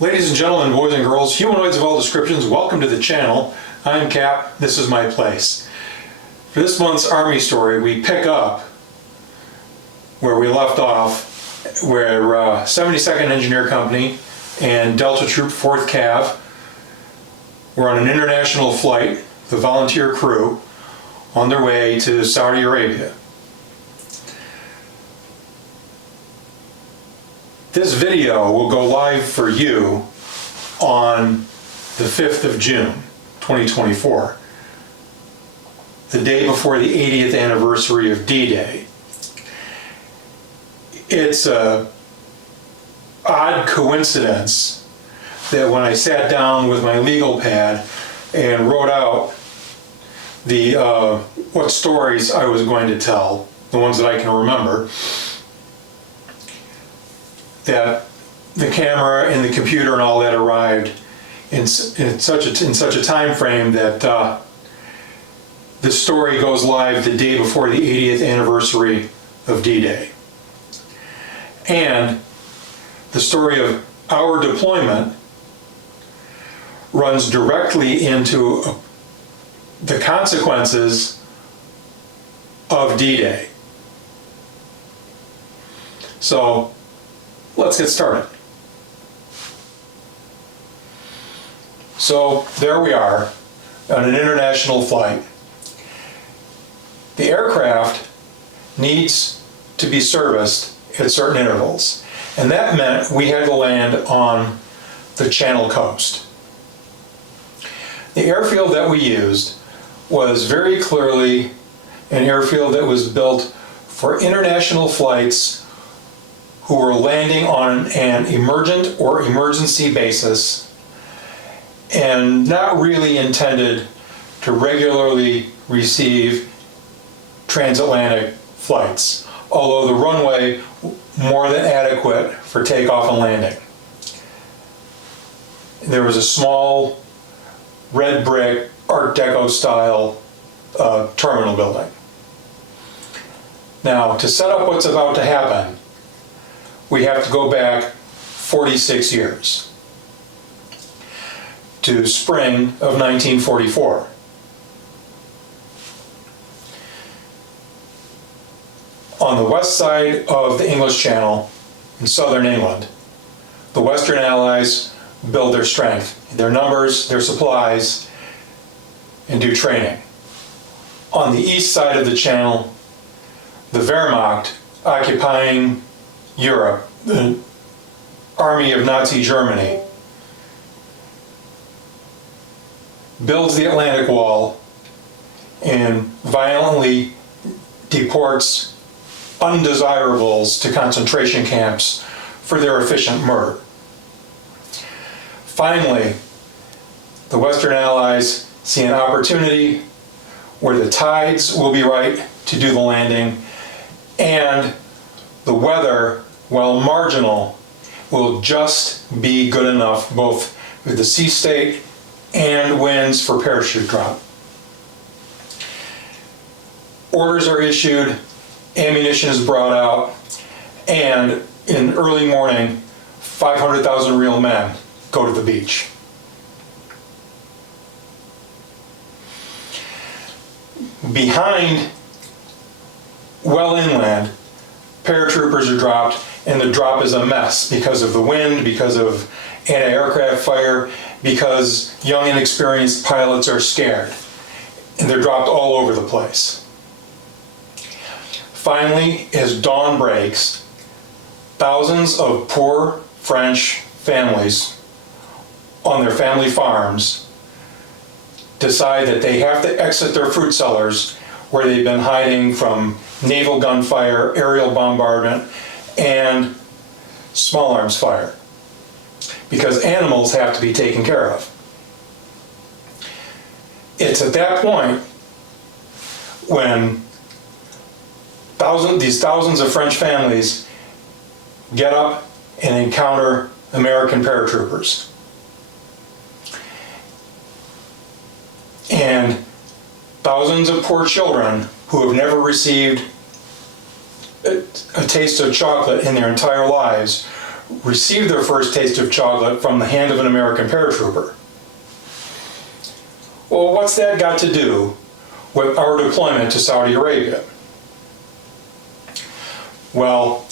Ladies and gentlemen, boys and girls, humanoids of all descriptions, welcome to the channel. I'm Cap, this is my place. For this month's Army story, we pick up where we left off, where 72nd Engineer Company and Delta Troop 4th Cav were on an international flight, the volunteer crew, on their way to Saudi Arabia. This video will go live for you on the 5th of June, 2024, the day before the 80th anniversary of D-Day. It's an odd coincidence that when I sat down with my legal pad and wrote out the what stories I was going to tell, the ones that I can remember, that the camera and the computer and all that arrived in such a time frame that the story goes live the day before the 80th anniversary of D-Day. And the story of our deployment runs directly into the consequences of D-Day. So let's get started. So there we are on an international flight. The aircraft needs to be serviced at certain intervals, and that meant we had to land on the Channel Coast. The airfield that we used was very clearly an airfield that was built for international flights who were landing on an emergent or emergency basis and not really intended to regularly receive transatlantic flights, although the runway more than adequate for takeoff and landing. There was a small red brick Art Deco style terminal building. Now, to set up what's about to happen, we have to go back 46 years to spring of 1944. On the west side of the English Channel in southern England, the Western Allies build their strength, their numbers, their supplies, and do training. On the east side of the channel, the Wehrmacht, occupying Europe, the army of Nazi Germany, builds the Atlantic Wall and violently deports undesirables to concentration camps for their efficient murder. Finally, the Western Allies see an opportunity where the tides will be right to do the landing, and the weather, while marginal, will just be good enough both with the sea state and winds for parachute drop. Orders are issued, ammunition is brought out, and in early morning, 500,000 real men go to the beach. Behind, well inland, paratroopers are dropped, and the drop is a mess because of the wind, because of anti-aircraft fire, because young inexperienced pilots are scared, and they're dropped all over the place. Finally, as dawn breaks, thousands of poor French families on their family farms decide that they have to exit their fruit cellars where they've been hiding from naval gunfire, aerial bombardment, and small arms fire, because animals have to be taken care of. It's at that point when these thousands of French families get up and encounter American paratroopers. And thousands of poor children who have never received a taste of chocolate in their entire lives received their first taste of chocolate from the hand of an American paratrooper. Well, what's that got to do with our deployment to Saudi Arabia? Well,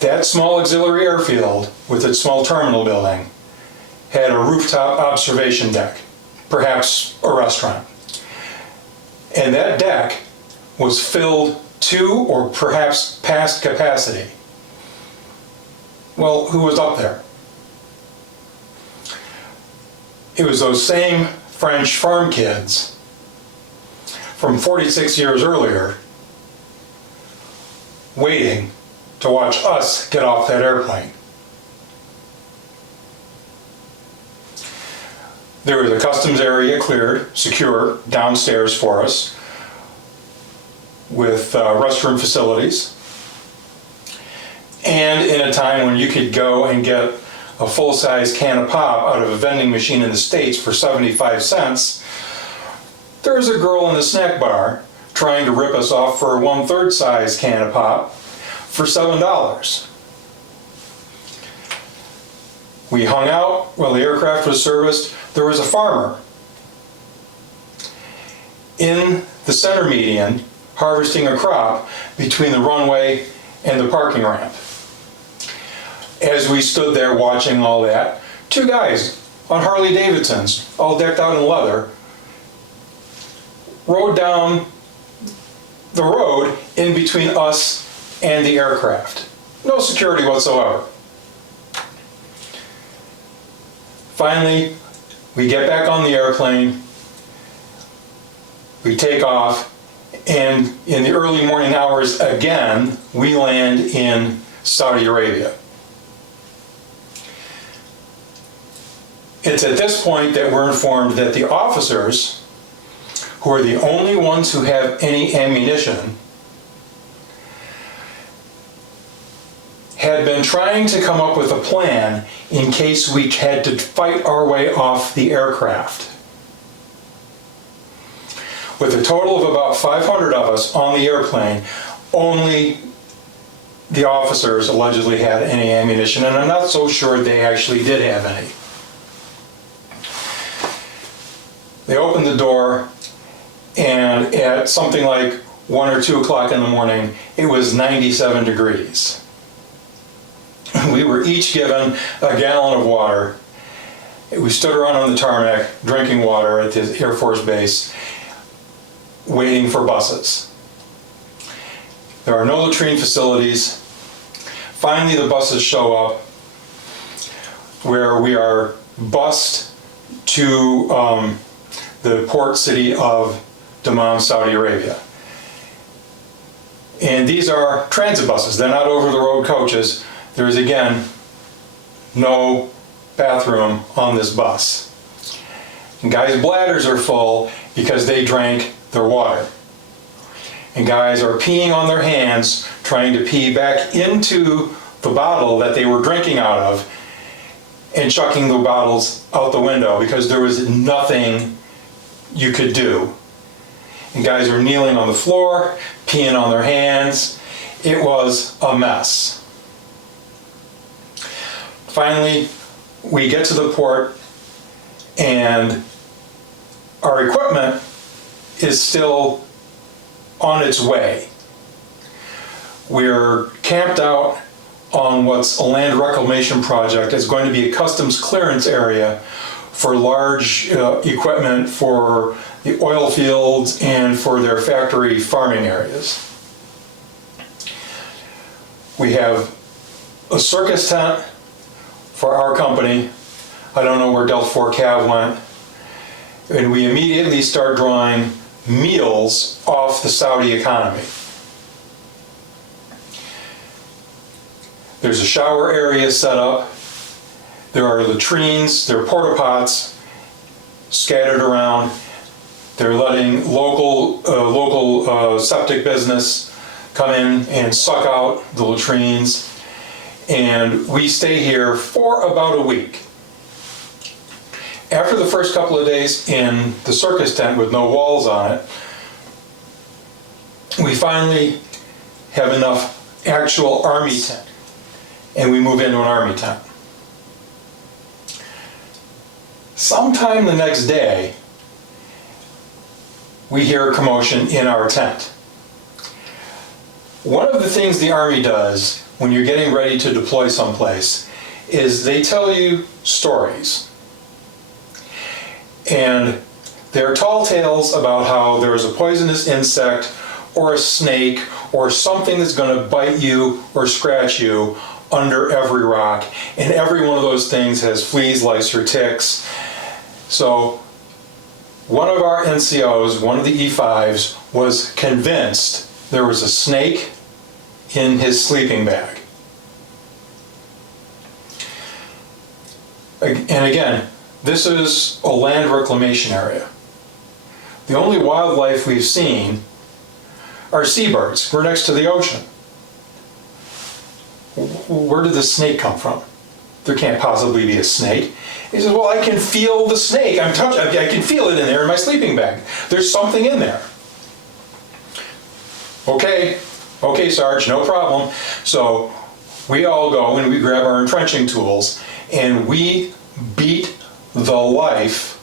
that small auxiliary airfield with its small terminal building had a rooftop observation deck, perhaps a restaurant. And that deck was filled to or perhaps past capacity. Well, who was up there? It was those same French farm kids from 46 years earlier waiting to watch us get off that airplane. There was a customs area cleared, secure, downstairs for us with restroom facilities. And in a time when you could go and get a full-size can of pop out of a vending machine in the States for 75 cents, there was a girl in the snack bar trying to rip us off for a 1/3 size can of pop for $7. We hung out while the aircraft was serviced. There was a farmer in the center median harvesting a crop between the runway and the parking ramp. As we stood there watching all that, two guys on Harley Davidsons, all decked out in leather, rode down the road in between us and the aircraft. No security whatsoever. Finally, we get back on the airplane, we take off, and in the early morning hours again, we land in Saudi Arabia. It's at this point that we're informed that the officers, who are the only ones who have any ammunition, had been trying to come up with a plan in case we had to fight our way off the aircraft. With a total of about 500 of us on the airplane, only the officers allegedly had any ammunition, and I'm not so sure they actually did have any. They opened the door, and at something like 1 or 2 o'clock in the morning, it was 97 degrees. We were each given a gallon of water. We stood around on the tarmac drinking water at the Air Force Base, waiting for buses. There are no latrine facilities. Finally, the buses show up where we are bused to the port city of Dammam, Saudi Arabia. And these are transit buses. They're not over-the-road coaches. There is, again, no bathroom on this bus. And guys' bladders are full because they drank their water. And guys are peeing on their hands, trying to pee back into the bottle that they were drinking out of, and chucking the bottles out the window because there was nothing you could do. And guys were kneeling on the floor, peeing on their hands. It was a mess. Finally, we get to the port, and our equipment is still on its way. We're camped out on what's a land reclamation project. It's going to be a customs clearance area for large equipment for the oil fields and for their factory farming areas. We have a circus tent for our company. I don't know where Delta 4 Cav went. And we immediately start drawing meals off the Saudi economy. There's a shower area set up. There are latrines, there are porta pots scattered around. They're letting local septic business come in and suck out the latrines. And we stay here for about a week. After the first couple of days in the circus tent with no walls on it, we finally have enough actual army tent and we move into an Army tent. Sometime the next day, we hear a commotion in our tent. One of the things the Army does when you're getting ready to deploy someplace is they tell you stories. And they're tall tales about how there's a poisonous insect or a snake or something that's going to bite you or scratch you under every rock. And every one of those things has fleas, lice, or ticks. So one of our NCOs, one of the E5s, was convinced there was a snake in his sleeping bag. And again, this is a land reclamation area. The only wildlife we've seen are seabirds. We're next to the ocean. Where did the snake come from? There can't possibly be a snake. He says, well, I can feel the snake. I can feel it in there in my sleeping bag. There's something in there. Okay, Sarge, no problem. So we all go and we grab our entrenching tools and we beat the life,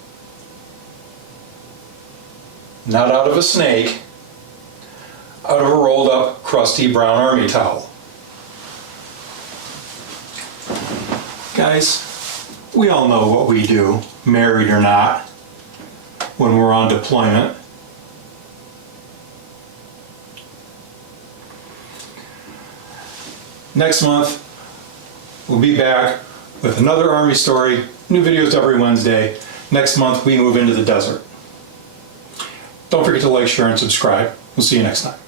not out of a snake, out of a rolled up, crusty brown Army towel. Guys, we all know what we do, married or not, when we're on deployment. Next month, we'll be back with another Army story, new videos every Wednesday. Next month, we move into the desert. Don't forget to like, share, and subscribe. We'll see you next time.